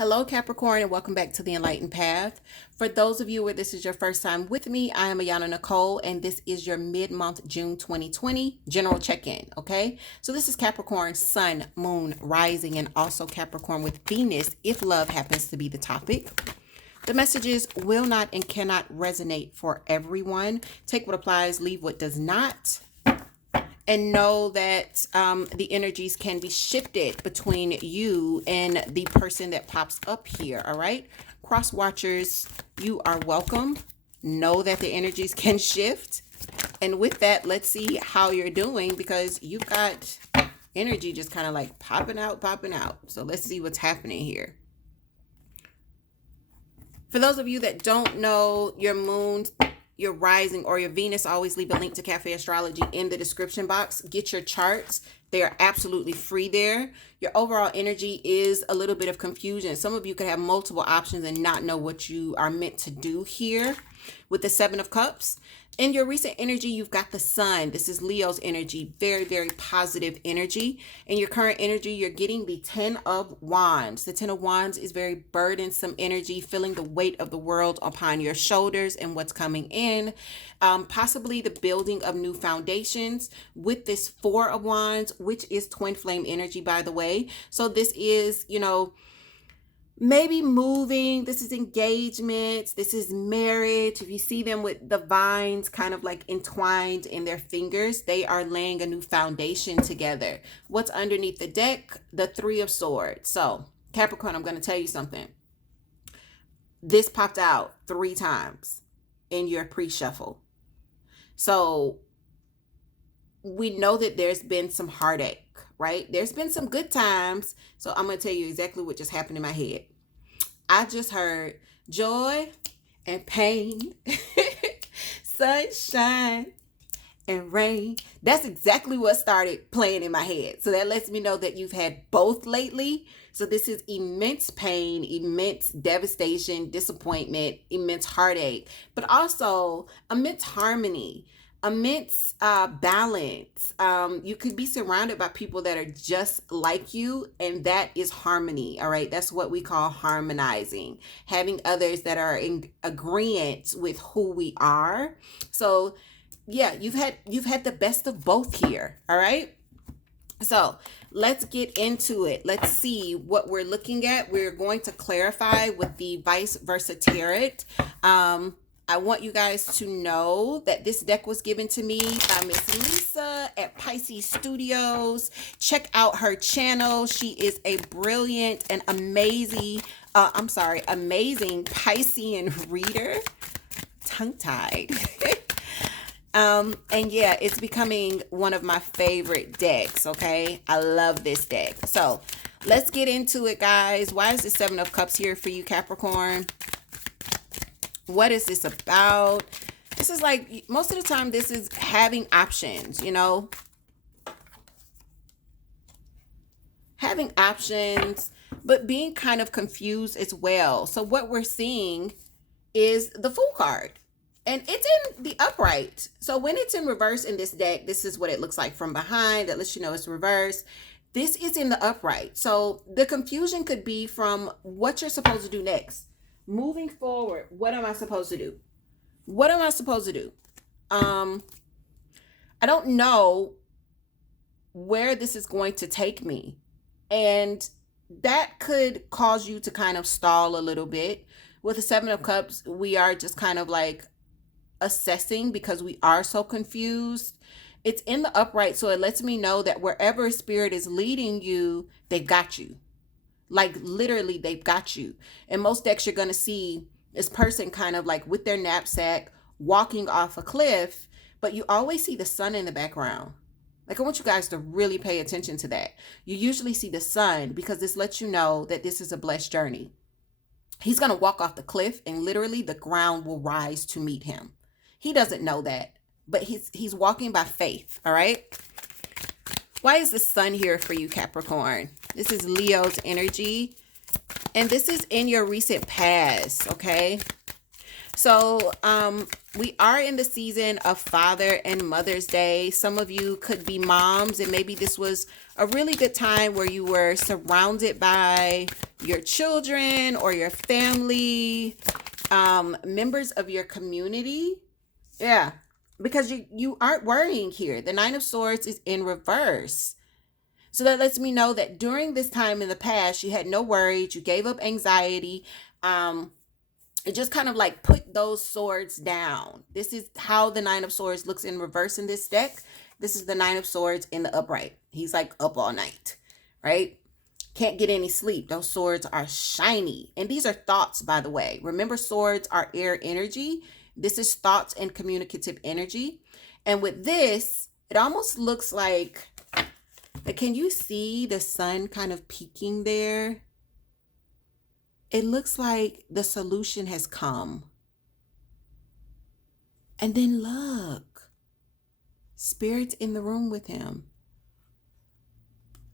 Hello, Capricorn, and welcome back to the Enlightened Path. For those of you where this is your first time with me, I am Ayana Nicole, and this is your mid-month June 2020 general check-in, okay? So this is Capricorn, Sun, Moon, Rising, and also Capricorn with Venus, if love happens to be the topic. The messages will not and cannot resonate for everyone. Take what applies, leave what does not. And know that the energies can be shifted between you and the person that pops up here, all right? Cross watchers, you are welcome. Know that the energies can shift. And with that, let's see how you're doing, because you've got energy just kind of like popping out. So let's see what's happening here. For those of you that don't know your moon, your rising, or your Venus, always leave a link to Café Astrology in the description box. Get your charts. They are absolutely free there. Your overall energy is a little bit of confusion. Some of you could have multiple options and not know what you are meant to do here. With the Seven of Cups, in your recent energy, you've got the Sun. This is Leo's energy, very, very positive energy. In your current energy, you're getting the Ten of Wands. The Ten of Wands is very burdensome energy, feeling the weight of the world upon your shoulders and what's coming in. Possibly the building of new foundations with this Four of Wands, which is twin flame energy, by the way. So this is, maybe moving. This is engagements. This is marriage. If you see them with the vines kind of like entwined in their fingers, they are laying a new foundation together. What's underneath the deck? The Three of Swords. So Capricorn, I'm going to tell you something. This popped out 3 times in your pre-shuffle. So we know that there's been some heartache, right? There's been some good times. So I'm going to tell you exactly what just happened in my head. I just heard joy and pain, sunshine and rain. That's exactly what started playing in my head. So that lets me know that you've had both lately. So this is immense pain, immense devastation, disappointment, immense heartache, but also immense harmony, immense balance. You could be surrounded by people that are just like you, and that is harmony. All right, that's what we call harmonizing, having others that are in agreement with who we are. So yeah, you've had the best of both here. All right, so let's get into it. Let's see what we're looking at. We're going to clarify with the vice versa tarot. I want you guys to know that this deck was given to me by Miss Lisa at Pisces Studios. Check out her channel. She is a brilliant and amazing Piscean reader. Tongue-tied. And yeah, it's becoming one of my favorite decks, okay? I love this deck. So let's get into it, guys. Why is the Seven of Cups here for you, Capricorn? What is this about? This is like, most of the time, this is having options, having options, but being kind of confused as well. So what we're seeing is the Fool card, and it's in the upright. So when it's in reverse in this deck, this is what it looks like from behind. That lets you know it's reversed. This is in the upright. So the confusion could be from what you're supposed to do next. Moving forward, what am I supposed to do? What am I supposed to do? I don't know where this is going to take me. And that could cause you to kind of stall a little bit. With the Seven of Cups, we are just kind of like assessing because we are so confused. It's in the upright, so it lets me know that wherever Spirit is leading you, they've got you. Like literally, they've got you. And most decks, you're going to see this person kind of like with their knapsack walking off a cliff, but you always see the sun in the background. Like, I want you guys to really pay attention to that. You usually see the sun because this lets you know that this is a blessed journey. He's going to walk off the cliff and literally the ground will rise to meet him. He doesn't know that, but he's walking by faith. All right. Why is the sun here for you, Capricorn? This is Leo's energy, and this is in your recent past, okay? So we are in the season of Father and Mother's Day. Some of you could be moms, and maybe this was a really good time where you were surrounded by your children or your family, members of your community. Yeah, because you aren't worrying here. The Nine of Swords is in reverse. So that lets me know that during this time in the past, you had no worries, you gave up anxiety. It just kind of like put those swords down. This is how the Nine of Swords looks in reverse in this deck. This is the Nine of Swords in the upright. He's like up all night, right? Can't get any sleep. Those swords are shiny. And these are thoughts, by the way. Remember, swords are air energy. This is thoughts and communicative energy. And with this, it almost looks like, can you see the sun kind of peeking there? It looks like the solution has come. And then look, Spirit's in the room with him.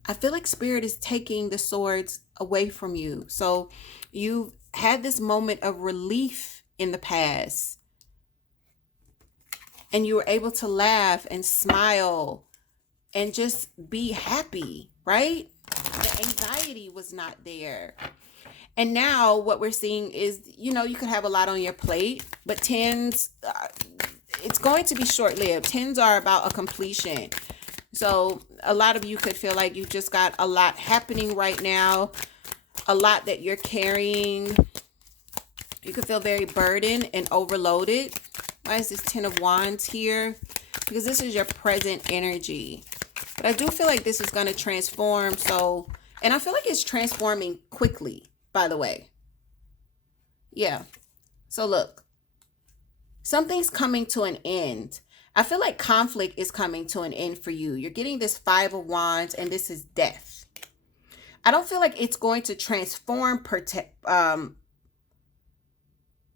I feel like Spirit is taking the swords away from you. So you've had this moment of relief in the past, and you were able to laugh and smile and just be happy, right? The anxiety was not there. And now what we're seeing is, you could have a lot on your plate, but tens, it's going to be short-lived. Tens are about a completion. So a lot of you could feel like you just got a lot happening right now, a lot that you're carrying. You could feel very burdened and overloaded. Why is this Ten of Wands here? Because this is your present energy. But I do feel like this is going to transform. So, and I feel like it's transforming quickly, by the way. Yeah. So look, something's coming to an end. I feel like conflict is coming to an end for you. You're getting this Five of Wands, and this is death. I don't feel like it's going to transform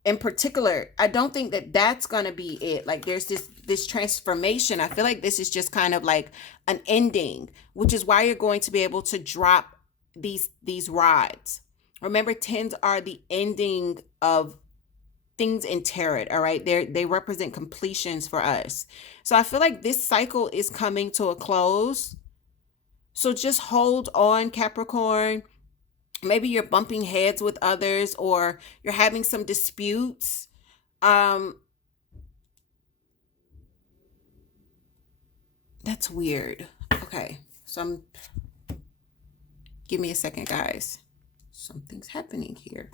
in particular. I don't think that that's going to be it. Like there's this transformation. I feel like this is just kind of like an ending, which is why you're going to be able to drop these rods. Remember, tens are the ending of things in tarot, all right? They represent completions for us. So I feel like this cycle is coming to a close. So just hold on, Capricorn. Maybe you're bumping heads with others, or you're having some disputes. That's weird. Okay, so give me a second, guys. Something's happening here.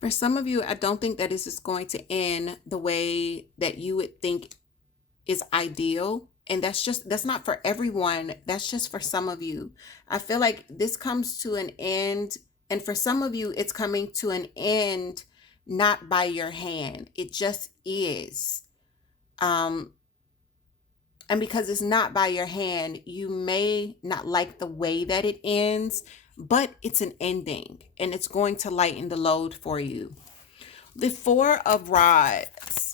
For some of you, I don't think that this is going to end the way that you would think is ideal. And that's not for everyone. That's just for some of you. I feel like this comes to an end. And for some of you, it's coming to an end, not by your hand. It just is. And because it's not by your hand, you may not like the way that it ends, but it's an ending, and it's going to lighten the load for you. The Four of Rods.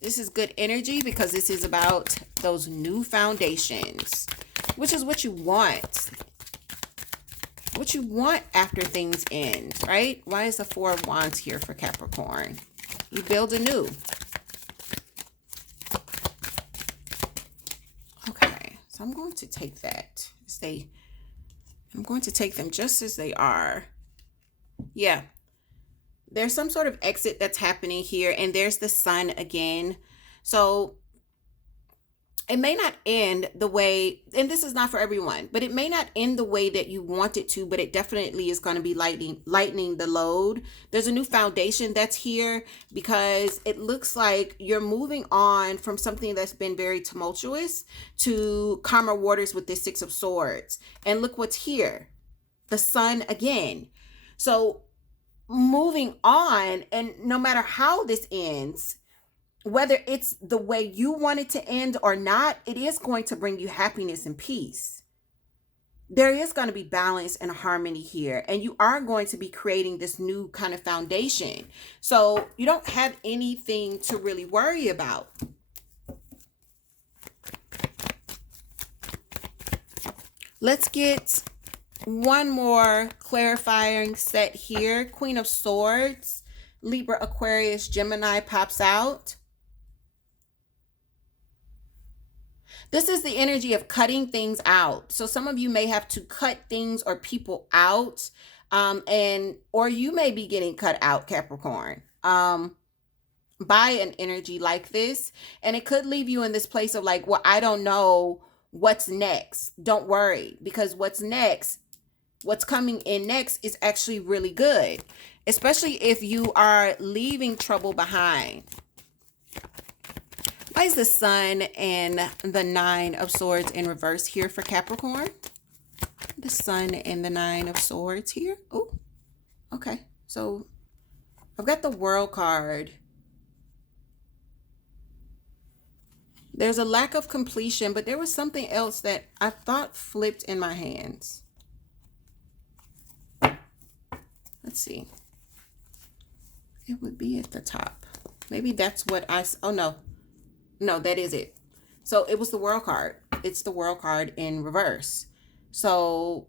This is good energy because this is about those new foundations, which is what you want. What you want after things end, right? Why is the Four of Wands here for Capricorn? You build anew. Okay, so I'm going to take that. I'm going to take them just as they are. Yeah. There's some sort of exit that's happening here. And there's the sun again. So it may not end the way, and this is not for everyone, but it may not end the way that you want it to, but it definitely is going to be lightening the load. There's a new foundation that's here because it looks like you're moving on from something that's been very tumultuous to calmer waters with this Six of Swords. And look what's here. The sun again. So moving on, and no matter how this ends, whether it's the way you want it to end or not, it is going to bring you happiness and peace. There is going to be balance and harmony here, and you are going to be creating this new kind of foundation. So you don't have anything to really worry about. Let's get one more clarifying set here. Queen of Swords, Libra, Aquarius, Gemini pops out. This is the energy of cutting things out. So some of you may have to cut things or people out, or you may be getting cut out, Capricorn, by an energy like this. And it could leave you in this place of like, well, I don't know what's next. Don't worry, because what's coming in next is actually really good, especially if you are leaving trouble behind. Why is the Sun and the Nine of Swords in reverse here for Capricorn? The Sun and the Nine of Swords here. Oh, okay. So I've got the World card. There's a lack of completion, but there was something else that I thought flipped in my hands. Let's see. It would be at the top. Maybe that's what oh no. No, that is it. So it was the World card. It's the World card in reverse. So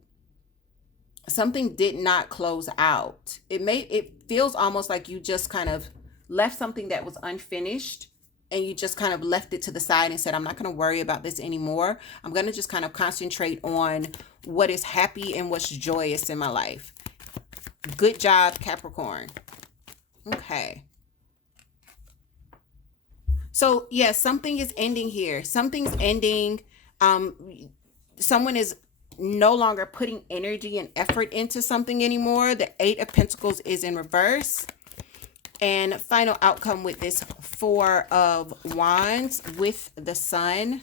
something did not close out. It feels almost like you just kind of left something that was unfinished, and you just kind of left it to the side and said, I'm not going to worry about this anymore. I'm going to just kind of concentrate on what is happy and what's joyous in my life. Good job, Capricorn. Okay. So yes, something is ending here. Something's ending. Someone is no longer putting energy and effort into something anymore. The Eight of Pentacles is in reverse. And final outcome with this Four of Wands with the Sun.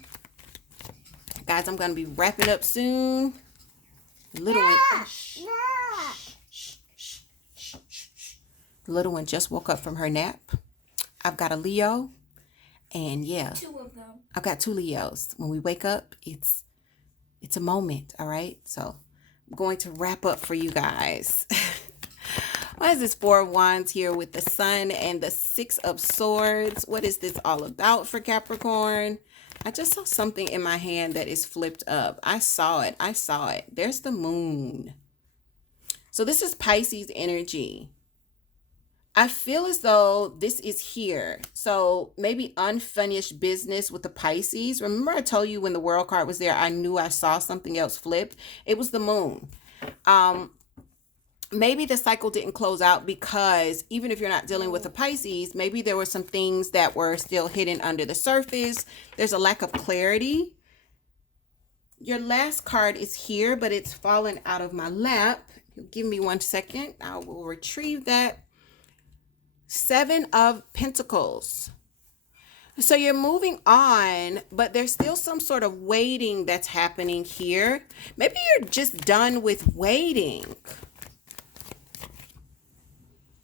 Guys, I'm going to be wrapping up soon. Little one. The little one just woke up from her nap. I've got a Leo. And yeah, 2 of them. I've got 2 Leos. When we wake up, it's a moment, all right? So I'm going to wrap up for you guys. Why is this Four of Wands here with the Sun and the Six of Swords? What is this all about for Capricorn? I just saw something in my hand that is flipped up. I saw it. There's the Moon. So this is Pisces energy. I feel as though this is here. So maybe unfinished business with the Pisces. Remember I told you when the World card was there, I knew I saw something else flipped. It was the Moon. Maybe the cycle didn't close out because even if you're not dealing with a Pisces, maybe there were some things that were still hidden under the surface. There's a lack of clarity. Your last card is here, but it's fallen out of my lap. Give me 1 second. I will retrieve that. 7 of Pentacles. So you're moving on, but there's still some sort of waiting that's happening here. Maybe you're just done with waiting.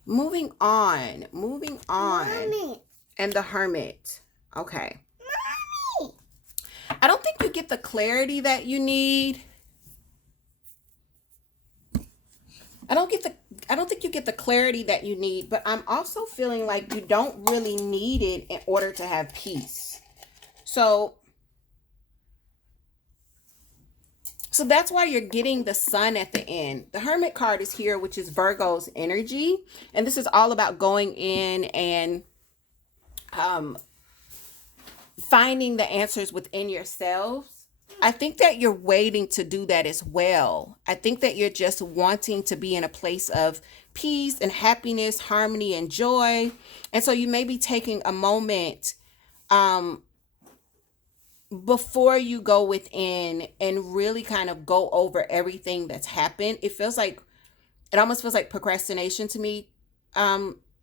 Moving on. Mommy. And the Hermit. Okay. Mommy. I don't think you get the clarity that you need. I don't think you get the clarity that you need, but I'm also feeling like you don't really need it in order to have peace. So that's why you're getting the Sun at the end. The Hermit card is here, which is Virgo's energy. And this is all about going in and finding the answers within yourselves. I think that you're waiting to do that as well. I think that you're just wanting to be in a place of peace and happiness, harmony and joy. And so you may be taking a moment before you go within and really kind of go over everything that's happened. It almost feels like procrastination to me,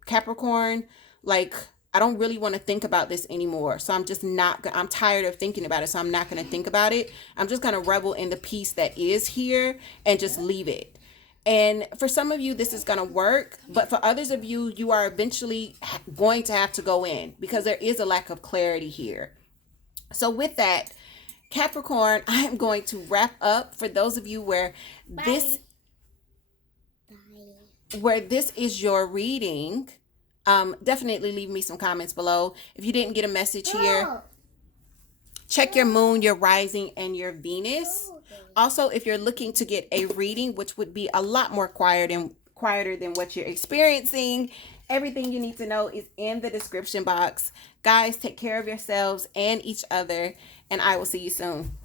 Capricorn. Like, I don't really want to think about this anymore. So I'm tired of thinking about it. So I'm not going to think about it. I'm just going to revel in the peace that is here and just leave it. And for some of you, this is going to work. But for others of you, you are eventually going to have to go in because there is a lack of clarity here. So with that, Capricorn, I am going to wrap up. For those of you where this is your reading, definitely leave me some comments below. If you didn't get a message here, Check your moon, your rising, and your Venus. Also, if you're looking to get a reading, which would be a lot more quieter than what you're experiencing, everything you need to know is in the description box. Guys, take care of yourselves and each other, and I will see you soon.